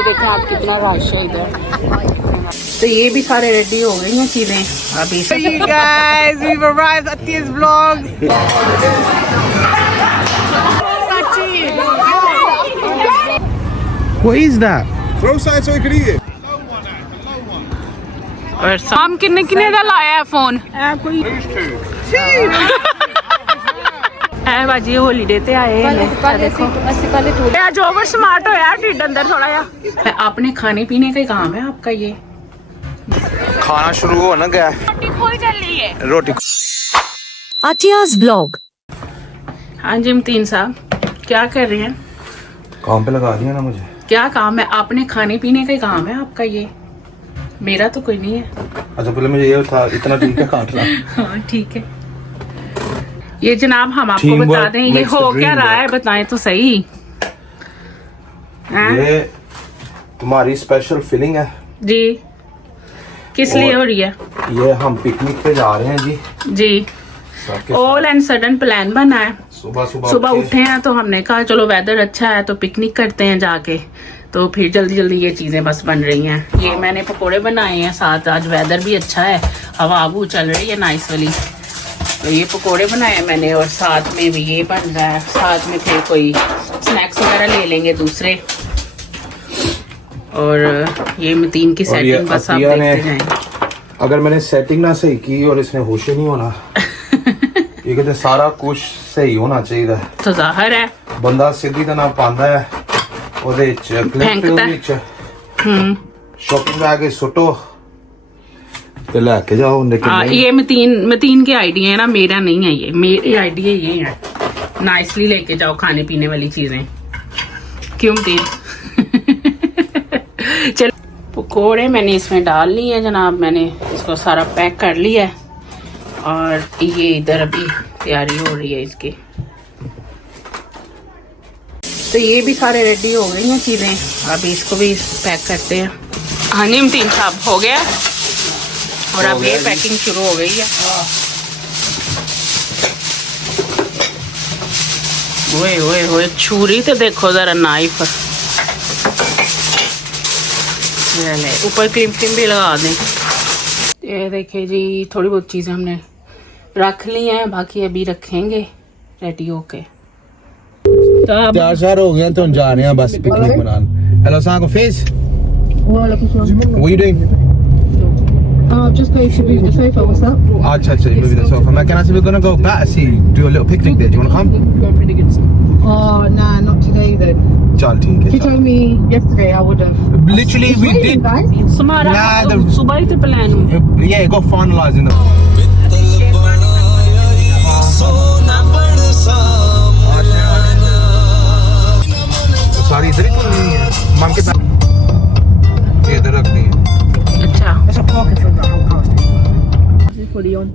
ये देखें आप कितना रश है इधर। तो ये भी सारे रेडी हो गई हैं चीजें अभी। You guys, we've arrived at this vlog. What is that? Throw something so we can eat it. और शाम किन्ने किन्ने दा लाया है फोन है बाजी हॉलीडे ते आए हैं। आज ओवर स्मार्ट हो यार ढिड अंदर थोड़ा या आपने खाने पीने का ही काम है आपका ये खाना शुरू हो ना गया रोटी खोल चल रही है रोटी। Atiya's vlog. हाँ जी मतीन साहब क्या कर रहे हैं? काम पे लगा दिया ना मुझे। क्या काम है? आपने खाने पीने का ही काम है आपका ये, मेरा तो कोई नहीं है। अच्छा पहले मुझे ये था इतना ठीक है काटना। हाँ ठीक है। ये जनाब हम आपको बता दें ये हो क्या रहा है, बताएं तो सही। ये तुम्हारी स्पेशल फीलिंग है जी। किस लिए हो रही है? ये हम पिकनिक पे जा रहे हैं जी। ऑल एंड सडन प्लान बना है। सुबह उठे हैं तो हमने कहा चलो वेदर अच्छा है तो पिकनिक करते हैं जाके। तो फिर जल्दी जल्दी ये चीजें बस बन रही हैं। ये मैंने पकोड़े बनाए हैं साथ, आज वेदर भी अच्छा है, हवा आबू चल रही है नाइस वाली। तो ये पकोड़े बनाए हैं मैंने और साथ में भी ये बन रहा है। साथ में फिर कोई स्नैक्स वगैरह ले लेंगे दूसरे। और ये मतीन की सेटिंग बस आप देखते जाएं। अगर मैंने सेटिंग ना सही की और इसने होश ही नहीं होना। ये कहते सारा कुछ सही होना चाहिए तो जाहिर है बंदा सीधी तरह पांदा है ओदे च क्लिप विच शॉपिंग बैग सुटो ते लेके जाओ। लेकिन ये मतीन के आइडिया है ना, मेरा नहीं है ये, मेरे आइडिया ये है। नाइसली लेके जाओ खाने पीने वाली चीजें। क्यों मतीन? चल पकोड़े मैंने इसमें डाल लिए हैं जनाब, मैंने इसको सारा पैक कर लिया है और ये इधर अभी तैयारी हो रही है इसकी। तो ये भी सारे रेडी हो गई हैं चीजें, अभी इसको भी पैक करते हैं। हाँ जी मतीन साहब हो गया और अब ये पैकिंग शुरू हो गई है। ओए ओए ओए छुरी तो देखो जरा, नाइफ ऊपर क्लिप भी लगा दें। ये देखिए जी थोड़ी बहुत चीजें हमने रख ली हैं, बाकी अभी रखेंगे रेडी होके। तो अब तैयार हो गए तो जा रहे हैं बस पिकनिक मनाने। हेलो अस्सलाम Faiz what are you doing? Just going to move the sofa. What's that? अच्छा moving the sofa. Can I say we're gonna go Battersea, do a little picnic there? Do you wanna come? Oh, nah, not today then. चल ठीक है। If you told me yesterday, I would have. Literally we did. हमारा सुबह ही तो plan हुआ। Yeah, go finalizing the. सारी इधर ही तो नहीं है। माम के साथ इधर रख दी। अच्छा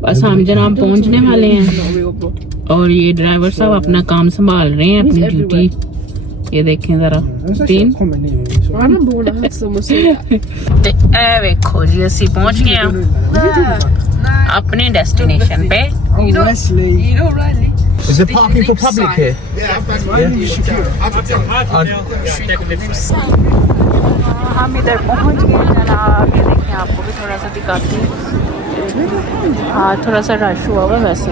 बस हम जनाब पहुंचने वाले हैं और ये ड्राइवर साहब अपना काम संभाल रहे हैं, अपनी ड्यूटी। ये देखें जरा तीन देखो जी असी पहुंच गए हैं अपने डेस्टिनेशन पे। Is there parking for public here? हम इधर पहुंच गए जनाब। ये देखें आपको भी थोड़ा सा दिखाती हूँ। हाँ थोड़ा सा रश हुआ हुआ वैसे।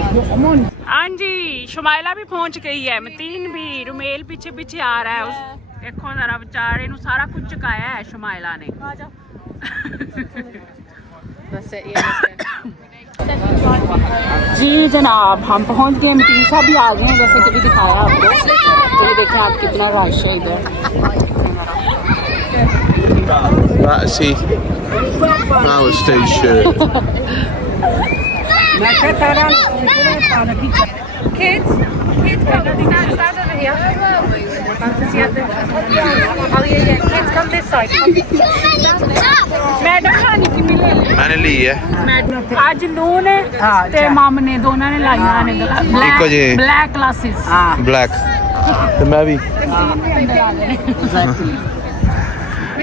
हाँ जी शुमाइला भी पहुंच गई है, मतीन भी, रुमेल पीछे पीछे आ रहा है। उस देखो जरा बेचारे नु सारा कुछ चुकाया है शुमाइला ने। जी जनाब हम पहुंच गए, मतीन साहब भी आ गए हैं जैसे कि भी दिखाया आपको। तो ये देखें आप कितना रश है इधर। Battersea Power Station. Kids, stand over here. Oh yeah, kids come this side. Madam रानी की मिले मैंने ली है। आज नून है ते माम ने दोनों ने लाइया ने ब्लैक ग्लासेस। ब्लैक तो मैं भी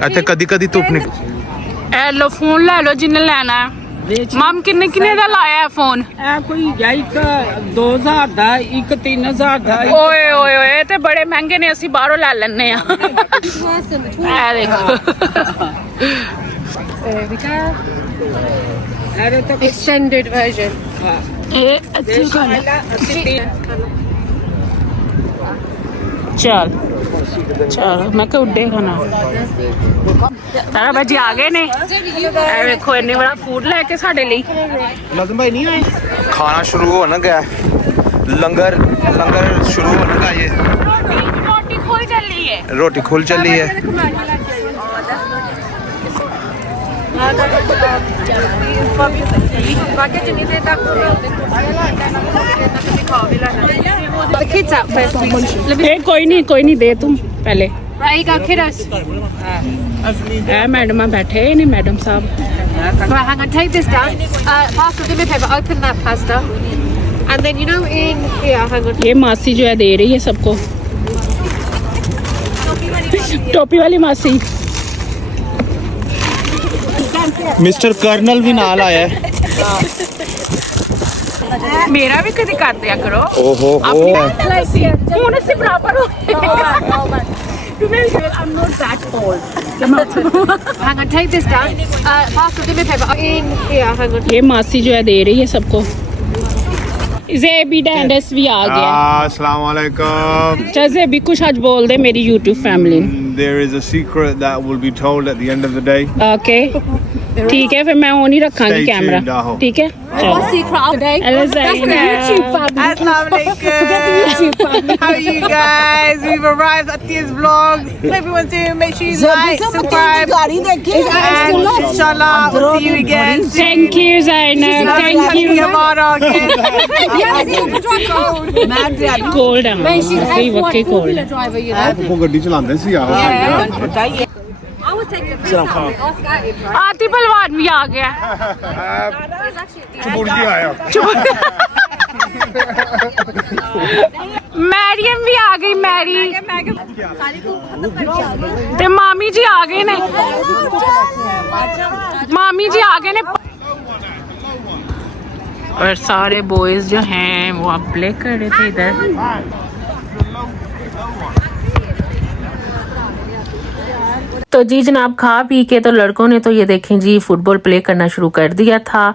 अच्छा कदी कदी धुप निकल। लो फोन ले लो जिन्हें लेना है। ਮਮ ਕਿੰਨੇ ਦਾ ਲਾਇਆ ਹੈ ਫੋਨ ਇਹ ਕੋਈ ਇੱਕ 2000 ਦਾ ਇੱਕ 3000 ਦਾ ਓਏ ਓਏ ਓਏ ਇਹ ਤੇ ਬੜੇ ਮਹਿੰਗੇ ਨੇ ਅਸੀਂ ਬਾਹਰੋਂ ਲੈ ਲੈਣੇ ਆ ਇਹ ਦੇਖੋ Extended version. ਇਹ ਅੱਛੀ ਗੱਲ ਚਲ ਚਲ ਮੈਂ ਕਿ ਉੱਡੇ ਖਾਣਾ ਤਾਰਾ ਬਾਜੀ ਆ ਗਏ ਨੇ ਇਹ ਵੇਖੋ ਇੰਨੇ ਬੜਾ ਫੂਡ ਲੈ ਕੇ ਸਾਡੇ ਲਈ ਨਜ਼ਮ ਭਾਈ ਨਹੀਂ ਆਏ ਖਾਣਾ ਸ਼ੁਰੂ ਹੋਣ ਗਿਆ ਲੰਗਰ ਸ਼ੁਰੂ होने का ये रोटी खुल चली है रोटी खुल चली है The kids out first, please. ए, कोई नहीं दे तुम पहले Right, you go, kiddos. A madam बैठे ने मैडम साहब Right, hang on, take this down. Pasta, do me a favour, open that pasta. And then, you know, in here, hang on. ये मासी जो है दे रही है सबको टोपी वाली मासी मिस्टर कर्नल भी नाल आया है मेरा भी कभी कर दिया करो ओहो ਹੁਣ ਅਸੀਂ ਬਰਾਬਰ ਹੋ I'm not that old Hang on, take this down. Pasta, do me a favour, in here, hang on. ये मासी जो है दे रही है सबको ज़ेबी डैंडस भी आ गया Assalamu alaikum. चल ज़ेबी कुछ आज बोल दे मेरी YouTube family There is a secret that will be told at the end of the day. Okay ठीक है फिर मैं वो नहीं रखांगी Stay कैमरा tuned, आहो। ठीक है What's the secret today? Hello, Zainab. Assalamu alaikum. How are you guys? We've arrived at Tia's vlogs. Hope everyone's doing. Make sure you like, subscribe, and inshallah we'll see you again. Thank you Zainab thank you Tomorrow again. cold है वही वक्के cold Driver, you know. वो ਗੱਡੀ ਚਲਾਉਂਦੇ ਸੀ ਆਹੋ I was taking a piss out of it. Ask Ati. आती पहलवान भी आ गया ਚੁਬੁੜ ਕੇ ਆਇਆ मैरियम भी आ गई मैरी ते मामी जी आ गए ने मामी जी आ गए ने और सारे बॉयज जो हैं वो अब प्ले कर रहे थे इधर तो जी जनाब खा पी के तो लड़कों ने तो ये देखें जी फुटबॉल प्ले करना शुरू कर दिया था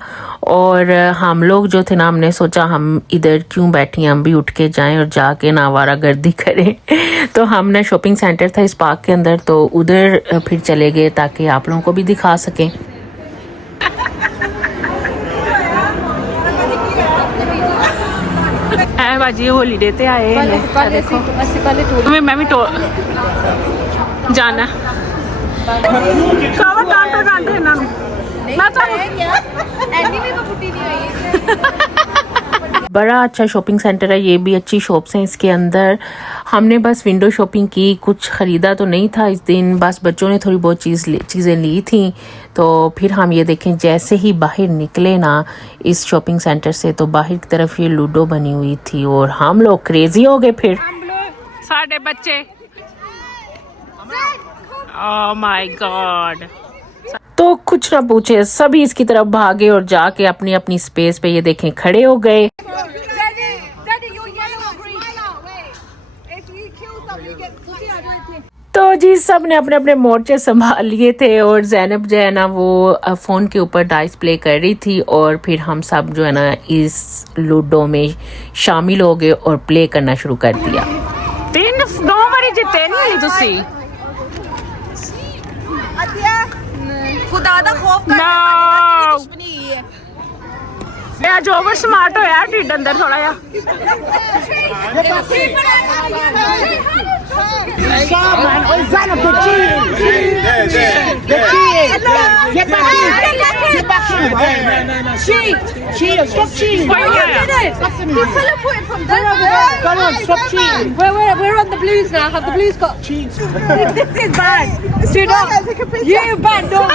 और हम लोग जो थे ना हमने सोचा हम इधर क्यों बैठे हम भी उठ के जाएं और जाके ना आवारागर्दी करें तो हमने शॉपिंग सेंटर था इस पार्क के अंदर तो उधर फिर चले गए ताकि आप लोगों को भी दिखा सकें बाजी हॉलीडे ते आए हैं मैं भी जाना बड़ा अच्छा शॉपिंग सेंटर है ये भी अच्छी शॉप्स हैं इसके अंदर हमने बस विंडो शॉपिंग की कुछ ख़रीदा तो नहीं था इस दिन बस बच्चों ने थोड़ी बहुत चीज़ें ली थी तो फिर हम ये देखें जैसे ही बाहर निकले ना इस शॉपिंग सेंटर से तो बाहर की तरफ ये लूडो बनी हुई थी और हम लोग क्रेजी हो गए फिर साढ़े बच्चे ओह माय गॉड तो कुछ ना पूछे सभी इसकी तरफ भागे और जाके अपनी अपनी स्पेस पे ये देखें खड़े हो गए तो जी सब ने अपने अपने मोर्चे संभाल लिए थे और ज़ैनब जो है ना वो फ़ोन के ऊपर डाइस प्ले कर रही थी और फिर हम सब जो है ना इस लूडो में शामिल हो गए और प्ले करना शुरू कर दिया 2 बारी जिते नहीं तुसी खुदा दा खौफ कर दुश्मनी है मैं आज ओवर स्मार्ट हो यार ढिड अंदर थोड़ा या We're on the Blues now. Have the Blues got cheats? This is bad. You bad dog.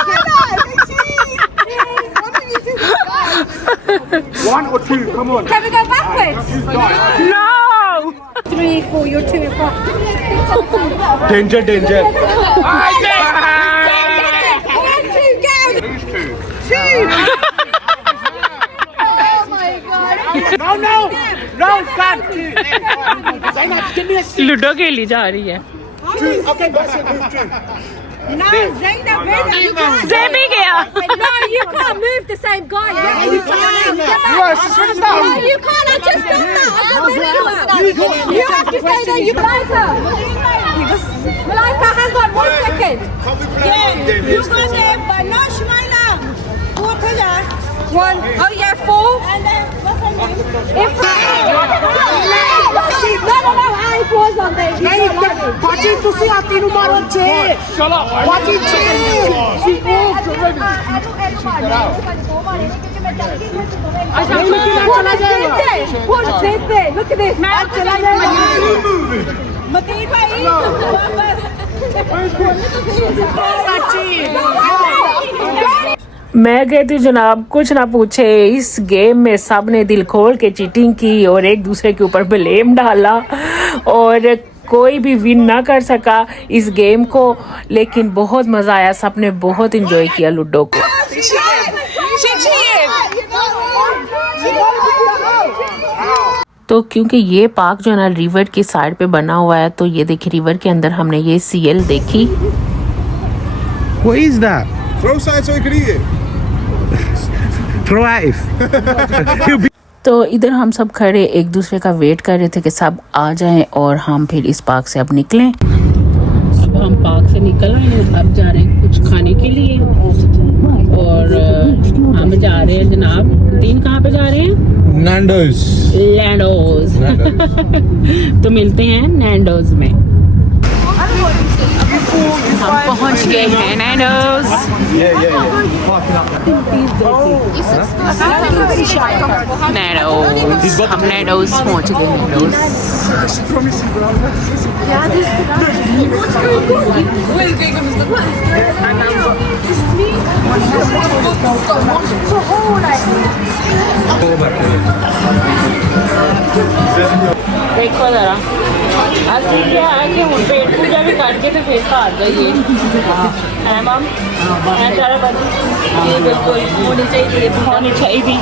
One or two, come on. Can we go backwards? No 3, 4, you're 2 o'clock. Danger, danger. Two. Ludo खेली जा रही है। No, Zainab, जेबी गया। No, you can't move the same guy. You can't. I just done that. You have to stay there. You Malika. Malika, hang on 1 second. You go there, but no, Shmaila. Go to that. 1. Oh yeah, 4. And then, what's her name? In no, I was on there. You don't like it. Pachi, ਤੁਸੀਂ ਆਤੀ ਨੂੰ ਮਾਰੋ 6 ਪਾਚੀ 6 Look at this. ਮਤੀ ਭਾਈ मैं कहती हूँ जनाब कुछ ना पूछे, इस गेम में सब ने दिल खोल के चीटिंग की और एक दूसरे के ऊपर ब्लेम डाला और कोई भी विन ना कर सका इस गेम को, लेकिन बहुत मज़ा आया, सब ने बहुत इंजॉय किया लूडो को। तो क्योंकि ये पार्क जो है ना रिवर की साइड पे बना हुआ है, तो ये देखिए रिवर के अंदर हमने ये सीएल देखी। What is that? Throw something so you can eat it. Throw at it. तो इधर हम सब खड़े एक दूसरे का वेट कर रहे थे कि सब आ जाएं और हम फिर इस पार्क से अब निकलें। अब हम पार्क से निकल आए हैं, अब जा रहे हैं कुछ खाने के लिए और हम जा रहे हैं जनाब, दिन कहाँ पे जा रहे हैं? Nando's. लैंडोज। तो मिलते हैं नैंडोज में। हम पहुंच गए हैं नैंडोज। नैंडोज, हम नैंडोज पहुंच गए। नैंडोज देखो जरा असली क्या है कि हम पेट पूजा भी करके तो फिर घर जाइए है मैम, ये बिल्कुल होनी चाहिए।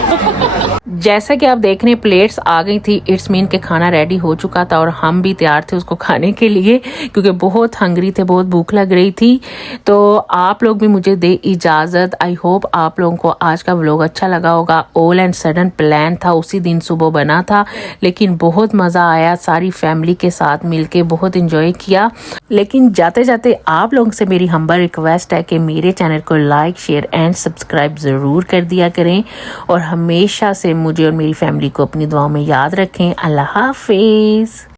जैसा कि आप देख रहे हैं प्लेट्स आ गई थी, इट्स मीन के खाना रेडी हो चुका था और हम भी तैयार थे उसको खाने के लिए क्योंकि बहुत हंगरी थे, बहुत भूख लग रही थी। तो आप लोग भी मुझे दे इजाज़त। आई होप आप लोगों को आज का व्लॉग अच्छा लगा होगा। ऑल एंड सडन प्लान था, उसी दिन सुबह बना था, लेकिन बहुत मज़ा आया, सारी फैमिली के साथ मिलके बहुत इंजॉय किया। लेकिन जाते जाते आप लोगों से मेरी हम्बल रिक्वेस्ट है कि मेरे चैनल को लाइक शेयर एंड सब्सक्राइब ज़रूर कर दिया करें और हमेशा से मुझे और मेरी फैमिली को अपनी दुआओं में याद रखें। अल्लाह हाफिज़।